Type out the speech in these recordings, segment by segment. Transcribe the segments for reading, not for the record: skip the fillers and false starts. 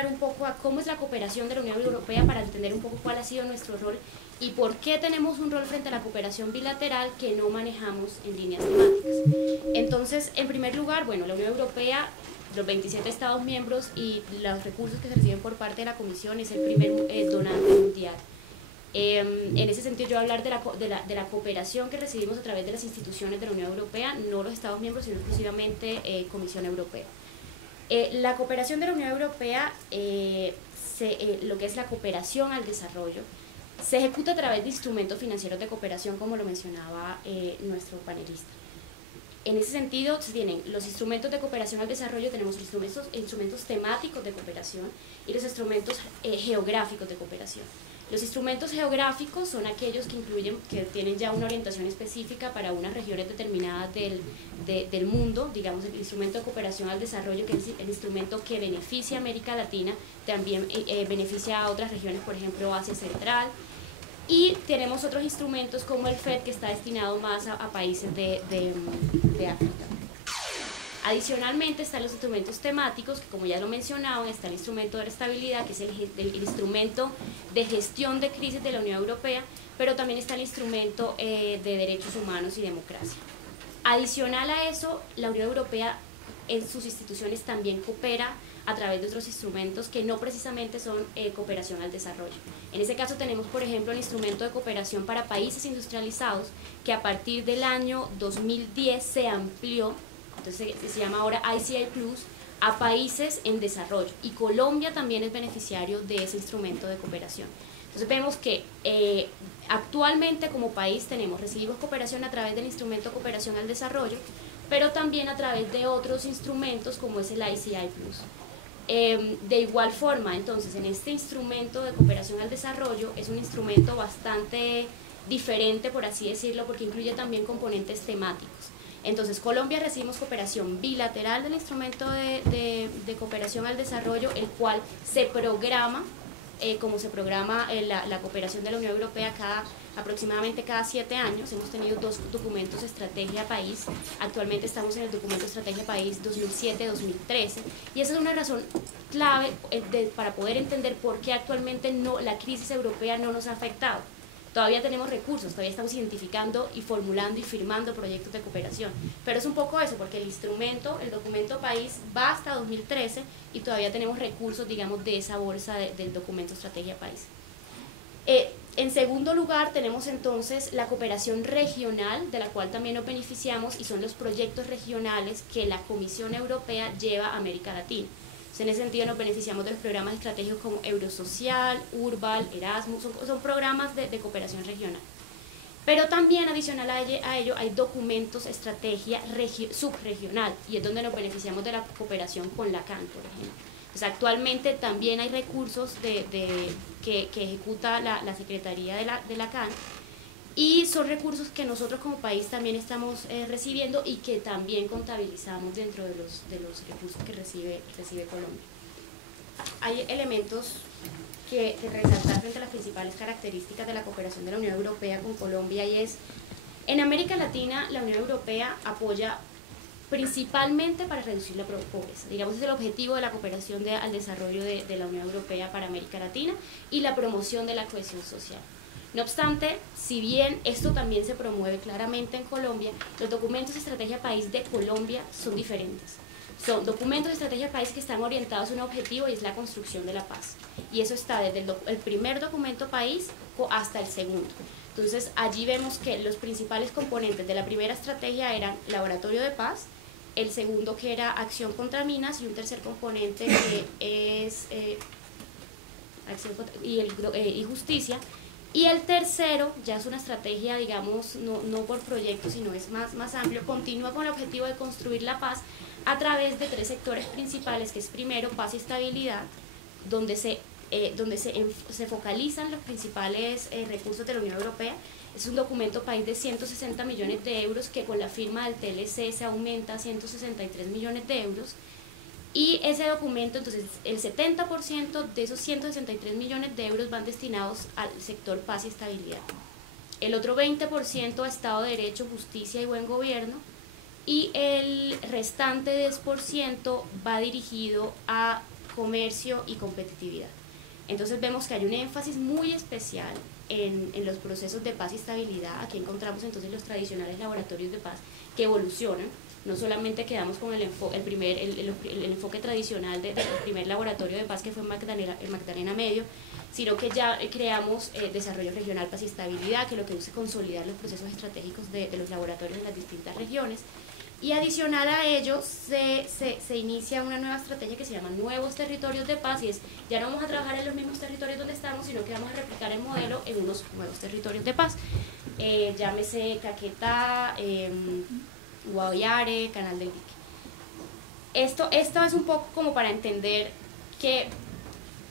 entrar un poco a cómo es la cooperación de la Unión Europea para entender un poco cuál ha sido nuestro rol y por qué tenemos un rol frente a la cooperación bilateral que no manejamos en líneas temáticas. Entonces, en primer lugar, bueno, la Unión Europea, los 27 Estados miembros y los recursos que se reciben por parte de la Comisión es el primer donante mundial. En ese sentido, yo voy a hablar de la cooperación que recibimos a través de las instituciones de la Unión Europea, no los Estados miembros, sino exclusivamente Comisión Europea. La cooperación de la Unión Europea, lo que es la cooperación al desarrollo, se ejecuta a través de instrumentos financieros de cooperación, como lo mencionaba nuestro panelista. En ese sentido, se tienen los instrumentos de cooperación al desarrollo, tenemos instrumentos temáticos de cooperación y los instrumentos geográficos de cooperación. Los instrumentos geográficos son aquellos que tienen ya una orientación específica para unas regiones determinadas del mundo. Digamos, el instrumento de cooperación al desarrollo, que es el instrumento que beneficia a América Latina, también beneficia a otras regiones, por ejemplo Asia Central. Y tenemos otros instrumentos como el FED, que está destinado más a países de África. Adicionalmente están los instrumentos temáticos, que como ya lo mencionaban, está el instrumento de estabilidad, que es el instrumento de gestión de crisis de la Unión Europea, pero también está el instrumento de derechos humanos y democracia. Adicional a eso, la Unión Europea en sus instituciones también coopera a través de otros instrumentos que no precisamente son cooperación al desarrollo. En ese caso tenemos, por ejemplo, el instrumento de cooperación para países industrializados, que a partir del año 2010 se amplió, entonces se llama ahora ICI Plus, a países en desarrollo, y Colombia también es beneficiario de ese instrumento de cooperación. Entonces vemos que actualmente como país recibimos cooperación a través del instrumento de cooperación al desarrollo, pero también a través de otros instrumentos como es el ICI Plus. De igual forma, entonces, en este instrumento de cooperación al desarrollo es un instrumento bastante diferente, por así decirlo, porque incluye también componentes temáticos. Entonces, Colombia recibimos cooperación bilateral del instrumento de cooperación al desarrollo, el cual se programa, como se programa la cooperación de la Unión Europea aproximadamente cada 7 años. Hemos tenido 2 documentos estrategia país, actualmente estamos en el documento estrategia país 2007-2013, y esa es una razón clave para poder entender por qué actualmente la crisis europea no nos ha afectado. Todavía tenemos recursos, todavía estamos identificando y formulando y firmando proyectos de cooperación, pero es un poco eso, porque el documento país va hasta 2013 y todavía tenemos recursos, digamos, de esa bolsa del documento estrategia país. En segundo lugar, tenemos entonces la cooperación regional, de la cual también nos beneficiamos, y son los proyectos regionales que la Comisión Europea lleva a América Latina. En ese sentido nos beneficiamos de los programas estratégicos como Eurosocial, Urbal, Erasmus, son programas de cooperación regional. Pero también adicional a ello hay documentos estrategia subregional, y es donde nos beneficiamos de la cooperación con la CAN, por ejemplo. Pues actualmente también hay recursos que ejecuta la Secretaría de la CAN, y son recursos que nosotros como país también estamos recibiendo y que también contabilizamos dentro de los recursos que recibe Colombia. Hay elementos que resaltar frente a las principales características de la cooperación de la Unión Europea con Colombia, y es: en América Latina la Unión Europea apoya principalmente para reducir la pobreza. Digamos, es el objetivo de la cooperación al desarrollo de la Unión Europea para América Latina, y la promoción de la cohesión social. No obstante, si bien esto también se promueve claramente en Colombia, los documentos de estrategia país de Colombia son diferentes. Son documentos de estrategia país que están orientados a un objetivo, y es la construcción de la paz. Y eso está desde el primer documento país hasta el segundo. Entonces, allí vemos que los principales componentes de la primera estrategia eran Laboratorio de Paz, el segundo que era Acción contra Minas, y un tercer componente que es y Justicia. Y el tercero ya es una estrategia, digamos, no por proyectos, sino es más amplio, continúa con el objetivo de construir la paz a través de 3 sectores principales, que es primero paz y estabilidad, donde se focalizan los principales recursos de la Unión Europea. Es un documento país de 160 millones de euros, que con la firma del TLC se aumenta a 163 millones de euros. Y ese documento, entonces, el 70% de esos 163 millones de euros van destinados al sector paz y estabilidad. El otro 20% a Estado de Derecho, Justicia y Buen Gobierno. Y el restante 10% va dirigido a comercio y competitividad. Entonces vemos que hay un énfasis muy especial en los procesos de paz y estabilidad. Aquí encontramos entonces los tradicionales laboratorios de paz que evolucionan. No solamente quedamos con el enfoque tradicional del primer laboratorio de paz que fue en Magdalena Medio, sino que ya creamos desarrollo regional, paz y estabilidad, que lo que busca es consolidar los procesos estratégicos de los laboratorios en las distintas regiones. Y adicional a ello se inicia una nueva estrategia que se llama Nuevos Territorios de Paz, y es, ya no vamos a trabajar en los mismos territorios donde estamos, sino que vamos a replicar el modelo en unos nuevos territorios de paz. Llámese Caquetá, Guaviare, Canal del Dique. Esto es un poco como para entender que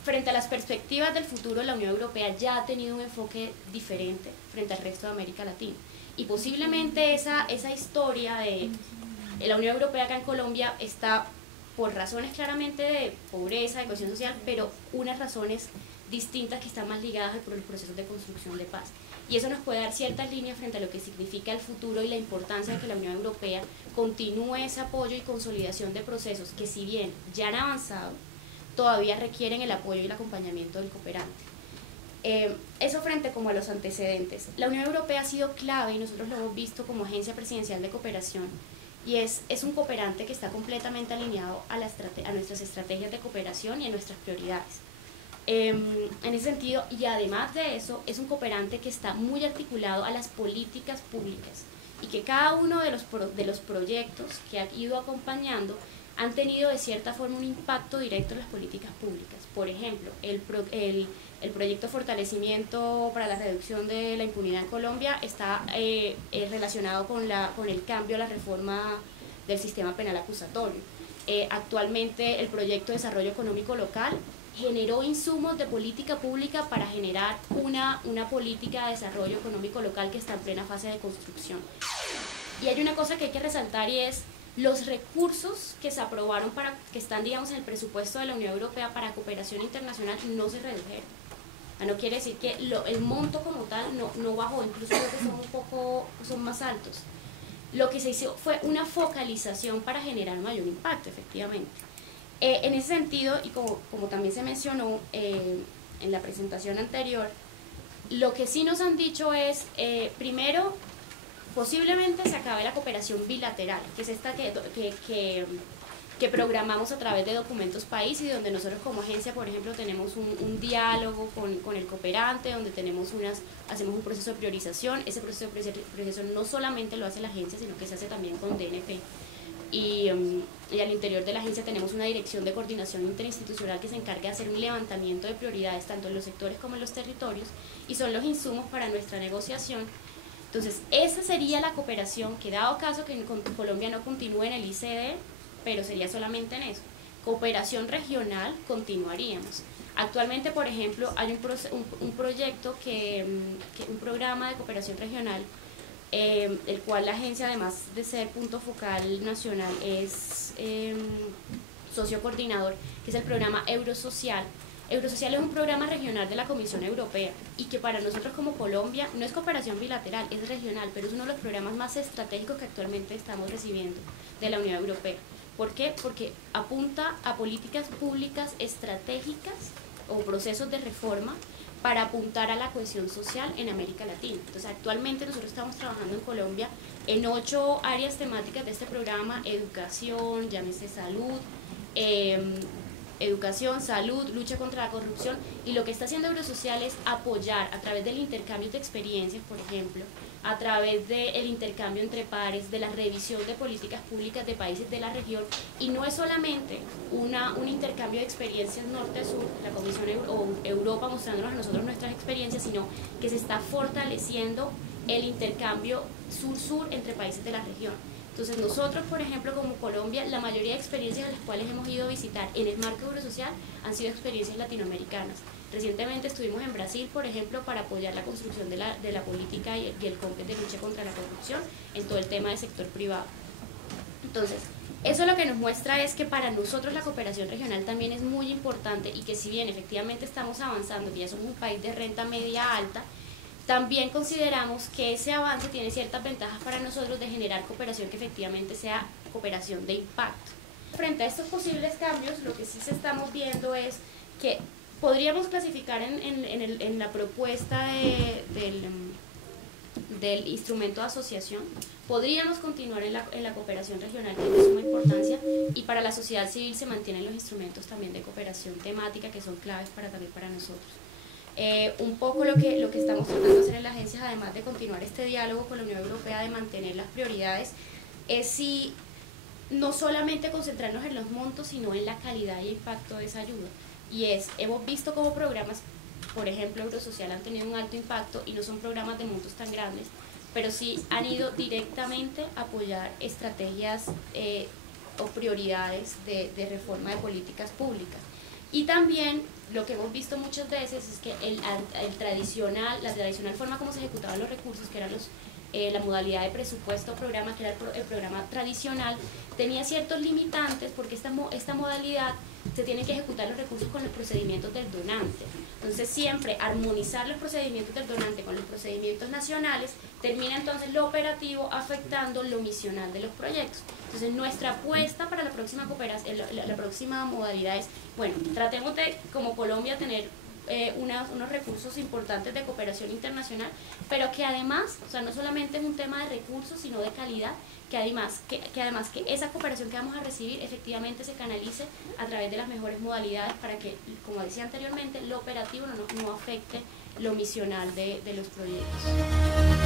frente a las perspectivas del futuro, la Unión Europea ya ha tenido un enfoque diferente frente al resto de América Latina. Y posiblemente esa historia de la Unión Europea acá en Colombia está por razones claramente de pobreza, de cohesión social, pero unas razones distintas que están más ligadas por los procesos de construcción de paz. Y eso nos puede dar ciertas líneas frente a lo que significa el futuro y la importancia de que la Unión Europea continúe ese apoyo y consolidación de procesos que, si bien ya han avanzado, todavía requieren el apoyo y el acompañamiento del cooperante. Eso frente como a los antecedentes. La Unión Europea ha sido clave, y nosotros lo hemos visto como Agencia Presidencial de Cooperación, y es un cooperante que está completamente alineado a nuestras estrategias de cooperación y a nuestras prioridades. En ese sentido, y además de eso, es un cooperante que está muy articulado a las políticas públicas, y que cada uno de los proyectos que ha ido acompañando han tenido de cierta forma un impacto directo en las políticas públicas. Por ejemplo, el proyecto Fortalecimiento para la Reducción de la Impunidad en Colombia está relacionado con el cambio a la reforma del sistema penal acusatorio. Actualmente el proyecto de Desarrollo Económico Local generó insumos de política pública para generar una política de desarrollo económico local que está en plena fase de construcción. Y hay una cosa que hay que resaltar, y es los recursos que se aprobaron que están, digamos, en el presupuesto de la Unión Europea para cooperación internacional no se redujeron. No quiere decir que el monto como tal no bajó, incluso creo que son más altos. Lo que se hizo fue una focalización para generar mayor impacto, efectivamente. En ese sentido, y como también se mencionó en la presentación anterior, lo que sí nos han dicho es, primero, posiblemente se acabe la cooperación bilateral, que es esta que programamos a través de documentos país, y donde nosotros como agencia, por ejemplo, tenemos un diálogo con el cooperante, donde hacemos un proceso de priorización. Ese proceso de priorización no solamente lo hace la agencia, sino que se hace también con DNP. Y al interior de la agencia tenemos una dirección de coordinación interinstitucional que se encarga de hacer un levantamiento de prioridades tanto en los sectores como en los territorios, y son los insumos para nuestra negociación. Entonces, esa sería la cooperación, que dado caso que Colombia no continúe en el ICD, pero sería solamente en eso. Cooperación regional, continuaríamos. Actualmente, por ejemplo, hay un proyecto, un programa de cooperación regional, el cual la agencia, además de ser punto focal nacional, es socio coordinador, que es el programa Eurosocial. Eurosocial es un programa regional de la Comisión Europea, y que para nosotros como Colombia no es cooperación bilateral, es regional, pero es uno de los programas más estratégicos que actualmente estamos recibiendo de la Unión Europea. ¿Por qué? Porque apunta a políticas públicas estratégicas o procesos de reforma para apuntar a la cohesión social en América Latina. Entonces, actualmente nosotros estamos trabajando en Colombia en 8 áreas temáticas de este programa: educación, llámese salud, lucha contra la corrupción, y lo que está haciendo Eurosocial es apoyar a través del intercambio de experiencias, por ejemplo, a través del intercambio entre pares, de la revisión de políticas públicas de países de la región, y no es solamente un intercambio de experiencias norte-sur, la Comisión o Europa mostrándonos a nosotros nuestras experiencias, sino que se está fortaleciendo el intercambio sur-sur entre países de la región. Entonces nosotros, por ejemplo, como Colombia, la mayoría de experiencias a las cuales hemos ido a visitar en el marco Eurosocial han sido experiencias latinoamericanas. Recientemente estuvimos en Brasil, por ejemplo, para apoyar la construcción de la política y el COMPES de lucha contra la corrupción en todo el tema del sector privado. Entonces, eso lo que nos muestra es que para nosotros la cooperación regional también es muy importante, y que si bien efectivamente estamos avanzando, que ya somos un país de renta media alta, también consideramos que ese avance tiene ciertas ventajas para nosotros de generar cooperación que efectivamente sea cooperación de impacto. Frente a estos posibles cambios, lo que sí se estamos viendo es que podríamos clasificar en la propuesta del instrumento de asociación, podríamos continuar en la cooperación regional, que es de suma importancia, y para la sociedad civil se mantienen los instrumentos también de cooperación temática, que son claves también para nosotros. Un poco lo que estamos tratando de hacer en la agencia, además de continuar este diálogo con la Unión Europea, de mantener las prioridades, es si no solamente concentrarnos en los montos, sino en la calidad y impacto de esa ayuda. Y hemos visto cómo programas, por ejemplo, Eurosocial, han tenido un alto impacto y no son programas de montos tan grandes, pero sí han ido directamente a apoyar estrategias o prioridades de reforma de políticas públicas. Y también lo que hemos visto muchas veces es que la tradicional forma como se ejecutaban los recursos, que eran la modalidad de presupuesto programa, que era el programa tradicional, tenía ciertos limitantes porque esta modalidad se tienen que ejecutar los recursos con los procedimientos del donante. Entonces siempre armonizar los procedimientos del donante con los procedimientos nacionales termina entonces lo operativo afectando lo misional de los proyectos. Entonces nuestra apuesta para la próxima cooperación, la próxima modalidad es, bueno, tratemos de, como Colombia, tener unos recursos importantes de cooperación internacional, pero que además, o sea, no solamente es un tema de recursos, sino de calidad, que además que esa cooperación que vamos a recibir efectivamente se canalice a través de las mejores modalidades para que, como decía anteriormente, lo operativo no afecte lo misional de los proyectos.